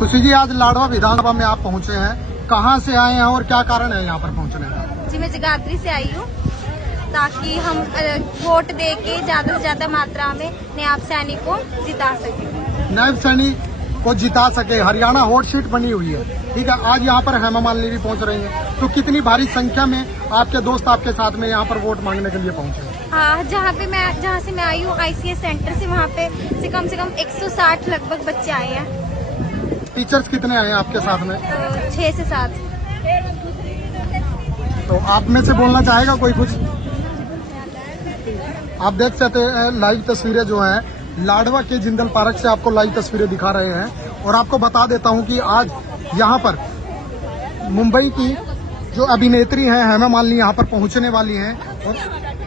खुशी जी, आज लाडवा विधानसभा में आप पहुंचे हैं, कहां से आए हैं और क्या कारण है यहां पर पहुंचने का? जी, मैं जगाधरी से आई हूँ ताकि हम वोट दे के ज्यादा से ज्यादा मात्रा में नायब सैनी को जिता सके। नायब सैनी को जिता सके, हरियाणा हॉट सीट बनी हुई है, ठीक है। आज यहाँ पर हेमा मालिनी भी पहुंच रही हैं, तो कितनी भारी संख्या में आपके दोस्त आपके साथ में यहाँ पर वोट मांगने के लिए पहुंचे? हाँ, जहाँ से मैं आई हूँ ICS सेंटर से, वहाँ पे से कम 160 लगभग बच्चे आए हैं। टीचर्स कितने आए हैं आपके साथ में? 6 से 7। तो आप में से बोलना चाहेगा कोई कुछ? आप देख सकते हैं लाइव तस्वीरें जो हैं लाडवा के जिंदल पार्क से आपको लाइव तस्वीरें दिखा रहे हैं। और आपको बता देता हूं कि आज यहां पर मुंबई की जो अभिनेत्री हैं हेमा मालिनी यहां पर पहुंचने वाली हैं, और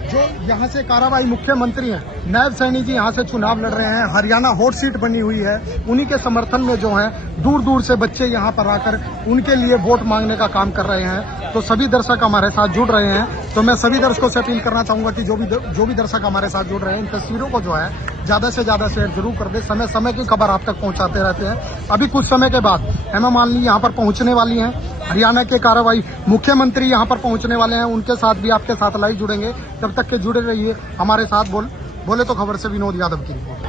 जो यहां से कार्रवाई मुख्यमंत्री हैं नायब सैनी जी यहां से चुनाव लड़ रहे हैं। हरियाणा हॉट सीट बनी हुई है, उन्हीं के समर्थन में जो है दूर दूर से बच्चे यहां पर आकर उनके लिए वोट मांगने का काम कर रहे हैं। तो सभी दर्शक हमारे साथ जुड़ रहे हैं, तो मैं सभी दर्शकों से अपील करना चाहूंगा कि जो भी दर्शक हमारे साथ जुड़ रहे हैं, इन तस्वीरों को जो है ज्यादा से ज्यादा शेयर जरूर कर दे। समय समय की खबर आप तक पहुंचाते रहते हैं। अभी कुछ समय के बाद हेमा मालिनी यहाँ पर पहुंचने वाली हैं, हरियाणा के कार्रवाई मुख्यमंत्री यहाँ पर पहुंचने वाले हैं, उनके साथ भी आपके साथ लाइव जुड़ेंगे। तब तक के जुड़े रहिए हमारे साथ। बोले तो खबर से विनोद यादव की रिपोर्ट।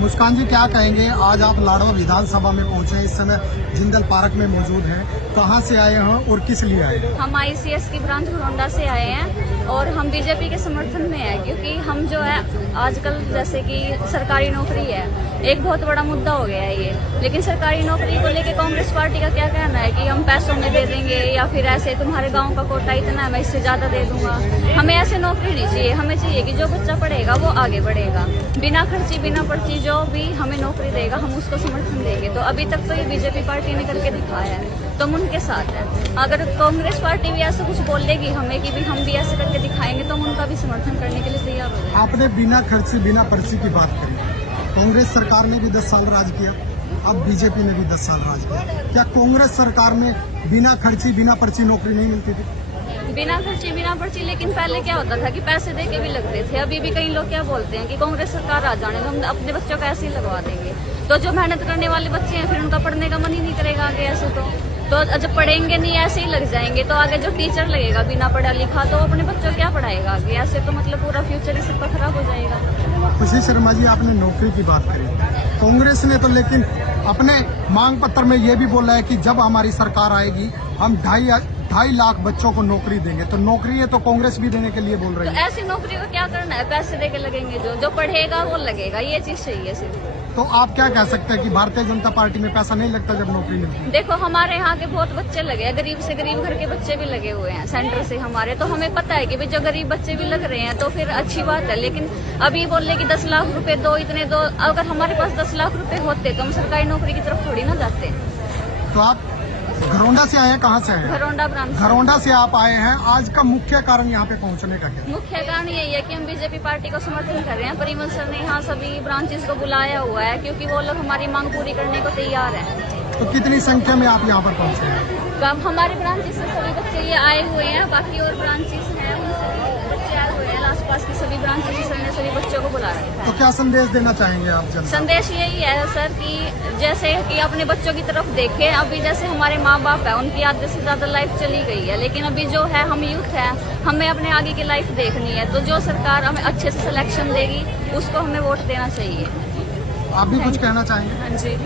मुस्कान जी, क्या कहेंगे? आज आप लाडवा विधानसभा में पहुंचे हैं, इस समय जिंदल पार्क में मौजूद हैं, कहां से आए हैं और किस लिए आए हैं? हम ICS की ब्रांच घरौंडा से आए हैं और हम बीजेपी के समर्थन में हैं, क्योंकि हम जो है आजकल जैसे कि सरकारी नौकरी है एक बहुत बड़ा मुद्दा हो गया है ये। लेकिन सरकारी नौकरी को लेके कांग्रेस पार्टी का क्या कहना है कि हम पैसों में दे देंगे, या फिर ऐसे तुम्हारे गाँव का कोटा इतना है मैं इससे ज्यादा दे दूंगा। हमें ऐसे नौकरी नहीं चाहिए, हमें चाहिए कि जो बच्चा पढ़ेगा वो आगे बढ़ेगा, बिना खर्ची बिना पर्ची जो भी हमें नौकरी देगा हम उसको समर्थन देंगे। तो अभी तक तो ये बीजेपी पार्टी ने करके दिखाया है, तो हम उनके साथ हैं। अगर कांग्रेस पार्टी भी ऐसा कुछ बोलेगी हमें कि भी हम भी ऐसे करके दिखाएंगे, तो हम उनका भी समर्थन करने के लिए तैयार हो गए। आपने बिना खर्ची बिना पर्ची की बात करी, कांग्रेस सरकार ने भी 10 साल राज किया, अब बीजेपी ने भी 10 साल राज किया। क्या कांग्रेस सरकार में बिना खर्ची बिना पर्ची नौकरी नहीं मिलती थी? बिना खर्ची बिना पर्ची, लेकिन पहले क्या होता था कि पैसे दे के भी लगते थे। अभी भी कई लोग क्या बोलते हैं कि कांग्रेस सरकार आ जाने तो हम अपने बच्चों को ऐसे ही लगवा देंगे। तो जो मेहनत करने वाले बच्चे हैं फिर उनका पढ़ने का मन ही नहीं करेगा आगे ऐसे। तो जब पढ़ेंगे नहीं ऐसे ही लग जाएंगे, तो आगे जो टीचर लगेगा बिना पढ़ा लिखा तो अपने बच्चों को क्या पढ़ाएगा आगे? ऐसे तो मतलब पूरा फ्यूचर इसी पर खराब हो जाएगा। खुशी शर्मा जी, आपने नौकरी की बात करी, कांग्रेस ने तो लेकिन अपने मांग पत्र में ये भी बोला है कि जब हमारी सरकार आएगी हम 2.5 लाख बच्चों को नौकरी देंगे। तो नौकरी है तो कांग्रेस भी देने के लिए बोल रही है। तो ऐसी नौकरी को क्या करना है? पैसे दे के लगेंगे, जो पढ़ेगा वो लगेगा, ये चीज चाहिए सिर्फ। तो आप क्या कह सकते हैं कि भारतीय जनता पार्टी में पैसा नहीं लगता जब नौकरी मिलती है? देखो, हमारे यहाँ के बहुत बच्चे लगे हैं, गरीब से गरीब घर के बच्चे भी लगे हुए हैं सेंटर से हमारे। तो हमें पता है कि भाई जो गरीब बच्चे भी लग रहे हैं तो फिर अच्छी बात है। लेकिन अभी बोले कि 10 लाख रुपए दो, इतने दो। अगर हमारे पास 10 लाख रुपए होते तो हम सरकारी नौकरी की तरफ थोड़ी ना जाते। तो आप घरौंडा से आए हैं, कहाँ से आए हैं? घरौंडा ब्रांच। घरौंडा से आप आए हैं, आज का मुख्य कारण यहाँ पे पहुँचने का क्या? मुख्य कारण यही है कि हम बीजेपी पार्टी को समर्थन कर रहे हैं। परिमल सर ने यहाँ सभी ब्रांचेस को बुलाया हुआ है, क्योंकि वो लोग हमारी मांग पूरी करने को तैयार है। तो कितनी संख्या में आप यहाँ पर पहुँचे हैं? हमारे ब्रांचेस से सभी बच्चे ये आए हुए हैं, बाकी और ब्रांचेस हैं उन सभी बच्चे आए हुए हैं। आसपास की सभी ब्रांचेस से सर ने सभी बच्चों को बुला रखा है। तो क्या संदेश देना चाहेंगे आप जनता? संदेश यही है सर कि जैसे कि अपने बच्चों की तरफ देखें। अभी जैसे हमारे माँ बाप है, उनकी आधे से ज्यादा लाइफ चली गई है, लेकिन अभी जो है हम यूथ है, हमें अपने आगे की लाइफ देखनी है। तो जो सरकार हमें अच्छे से सिलेक्शन देगी उसको हमें वोट देना चाहिए। आप भी कुछ कहना चाहेंगे? हाँ जी,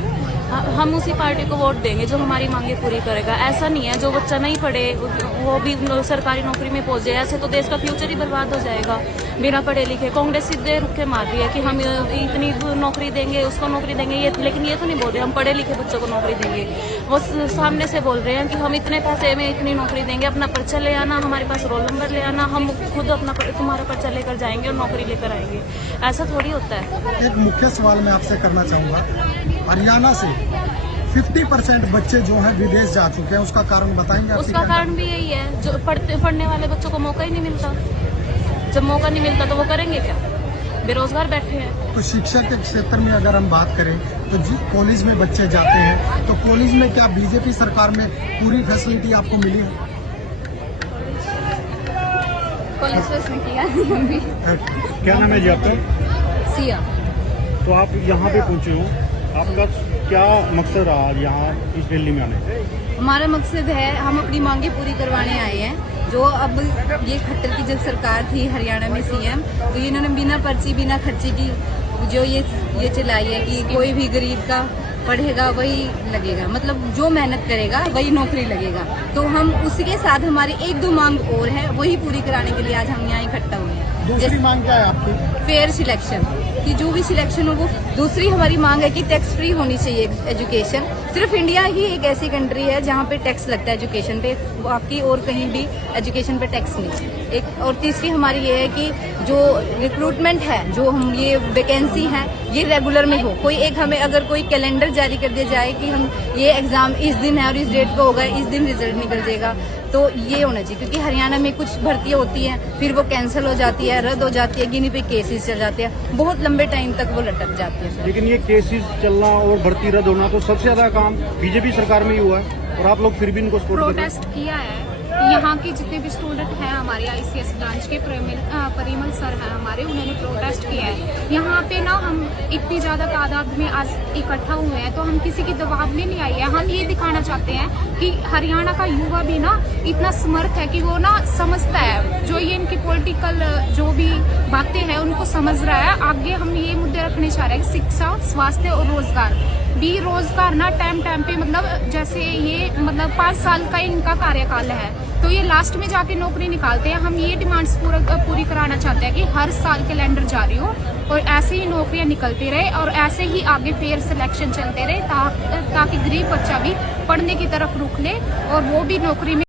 हम उसी पार्टी को वोट देंगे जो हमारी मांगे पूरी करेगा। ऐसा नहीं है जो बच्चा नहीं पढ़े वो भी सरकारी नौकरी में पहुंच जाए, ऐसे तो देश का फ्यूचर ही बर्बाद हो जाएगा बिना पढ़े लिखे। कांग्रेस सीधे रुख के मार रही है कि हम इतनी नौकरी देंगे, उसको नौकरी देंगे, ये लेकिन ये तो नहीं बोल रहे हम पढ़े लिखे बच्चों को नौकरी देंगे। वो सामने से बोल रहे हैं कि हम इतने पैसे में इतनी नौकरी देंगे, अपना पर्चा ले आना, हमारे पास रोल नंबर ले आना, हम खुद अपना तुम्हारा पर्चा लेकर जाएंगे और नौकरी लेकर आएंगे। ऐसा थोड़ी होता है। एक मुख्य सवाल मैं आपसे करना चाहूँगा, हरियाणा से 50% बच्चे जो हैं विदेश जा चुके हैं, उसका कारण बताएंगे? उसका कारण भी यही है, जो पढ़ने वाले बच्चों को मौका ही नहीं मिलता। जब मौका नहीं मिलता तो वो करेंगे क्या? बेरोजगार बैठे हैं। तो शिक्षा के क्षेत्र में अगर हम बात करें तो कॉलेज में बच्चे जाते हैं, तो कॉलेज में क्या बीजेपी सरकार में पूरी फैसिलिटी आपको मिली है? कॉलेज फैसिलिटी हम भी। क्या नाम है जी आपका? सिया। तो आप यहाँ पे पहुँचे हो, आपका क्या मकसद रहा आज यहाँ इस रैली में आने? हमारा मकसद है, हम अपनी मांगे पूरी करवाने आए हैं। जो अब ये खट्टर की जब सरकार थी हरियाणा में सीएम, तो इन्होंने बिना पर्ची बिना खर्चे की जो ये चलाई है कि कोई भी गरीब का पढ़ेगा वही लगेगा, मतलब जो मेहनत करेगा वही नौकरी लगेगा। तो हम उसके साथ हमारी 1-2 मांग और है, वही पूरी कराने के लिए आज हम यहाँ इकट्ठा हुए हैं। दूसरी मांग क्या है आपकी? फेयर सिलेक्शन, कि जो भी सिलेक्शन हो वो। दूसरी हमारी मांग है कि टैक्स फ्री होनी चाहिए एजुकेशन। सिर्फ इंडिया ही एक ऐसी कंट्री है जहाँ पे टैक्स लगता है एजुकेशन पे, बाकी और कहीं भी एजुकेशन पे टैक्स नहीं। एक और तीसरी हमारी ये है कि जो रिक्रूटमेंट है, जो हम ये वैकेंसी है, ये रेगुलर में हो। कोई एक हमें अगर कोई कैलेंडर जारी कर दिया जाए कि हम ये एग्जाम इस दिन है और इस डेट को होगा, इस दिन रिजल्ट निकल जाएगा, तो ये होना चाहिए। क्योंकि हरियाणा में कुछ भर्तियां होती हैं, फिर वो कैंसिल हो जाती है, रद्द हो जाती है, गिनी पे केसेस चल जाते हैं, बहुत लंबे टाइम तक वो लटक जाती है। लेकिन ये केसेस चलना और भर्ती रद्द होना तो सबसे ज्यादा काम बीजेपी सरकार में ही हुआ है, और आप लोग फिर भी इनको सपोर्ट कर रहे हैं। प्रोटेस्ट किया है। यहाँ के जितने भी स्टूडेंट हैं हमारे ICS ब्रांच के, परिमल सर हैं हमारे, उन्होंने प्रोटेस्ट किया है। यहाँ पे ना हम इतनी ज़्यादा तादाद में आज इकट्ठा हुए हैं, तो हम किसी के दबाव में नहीं आए हैं। हम ये दिखाना चाहते हैं कि हरियाणा का युवा भी ना इतना समर्थ है कि वो ना समझता है, जो ये इनकी पॉलिटिकल जो भी बातें हैं उनको समझ रहा है। आगे हम ये मुद्दे रखने चाह रहे हैं, शिक्षा, स्वास्थ्य और रोजगार भी। रोजगार ना टाइम पे, मतलब जैसे ये मतलब 5 साल का इनका कार्यकाल है, तो ये लास्ट में जाके नौकरी निकालते हैं। हम ये डिमांड्स पूरी कराना चाहते हैं कि हर साल कैलेंडर जारी हो और ऐसे ही नौकरियां निकलती रहे, और ऐसे ही आगे फेयर सिलेक्शन चलते रहे, ताकि गरीब बच्चा भी पढ़ने की तरफ रुख ले और वो भी नौकरी में